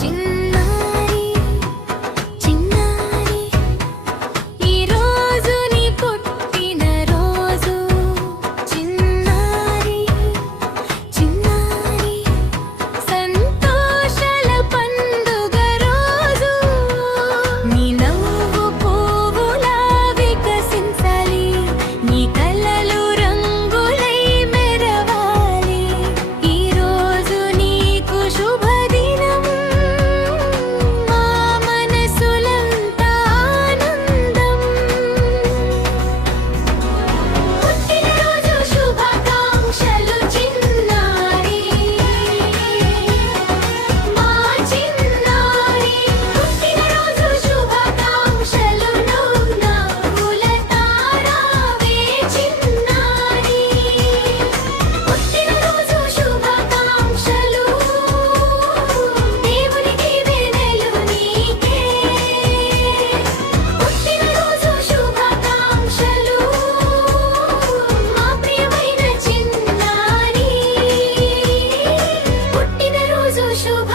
చిన్నారి చిన్నారి ఈ రోజు నీ పుట్టిన రోజు చిన్నారి చిన్నారి సంతోషాల పండుగ రోజు నీ నవ్వు పువ్వులా వికసించాలి నీ కలలు రంగులై మెరవాలి ఈ రోజు నీకు శుభదినం మా మనసులంతా ఆనందం పుట్టినరోజు శుభాకాంక్షలు చిన్నారి మా చిన్నారి పుట్టినరోజు శుభాకాంక్షలు నువ్వు నవ్వుల తారావే చిన్నారి పుట్టినరోజు శుభాకాంక్షలు దేవునికి వెన్నెలు నీకే పుట్టినరోజు శుభాకాంక్షలు మా ప్రియమైన చిన్నారి పుట్టినరోజు శుభ